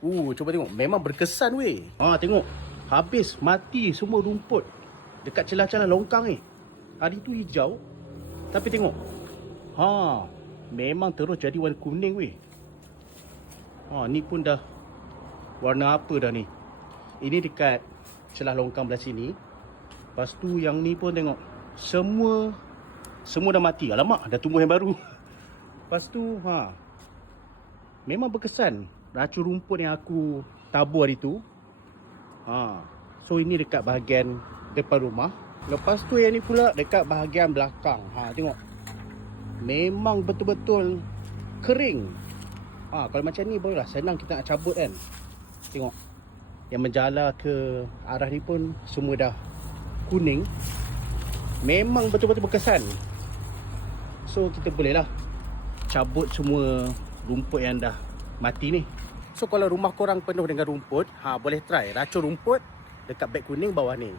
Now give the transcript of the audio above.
Uh, cuba tengok. Memang berkesan weh. Ha, tengok. Habis mati semua rumput dekat celah-celah longkang ni. Hari tu hijau. Tapi tengok. Ha, memang terus jadi warna kuning weh. Ha, ni pun dah warna apa dah ni. Ini dekat celah longkang belah sini. Lepas tu yang ni pun tengok. Semua semua dah mati. Alamak, dah tumbuh yang baru. Lepas tu, ha. Memang berkesan racun rumput yang aku tabur hari tu. Ha. So ini dekat bahagian depan rumah. Lepas tu yang ni pula dekat bahagian belakang. Ha tengok. Memang betul-betul kering. Ha kalau macam ni bolehlah senang kita nak cabut kan. Tengok. Yang menjala ke arah ni pun semua dah kuning. Memang betul-betul berkesan. So kita bolehlah cabut semua rumput yang dah mati ni. So kalau rumah korang penuh dengan rumput, ha boleh try racun rumput dekat beg kuning bawah ni.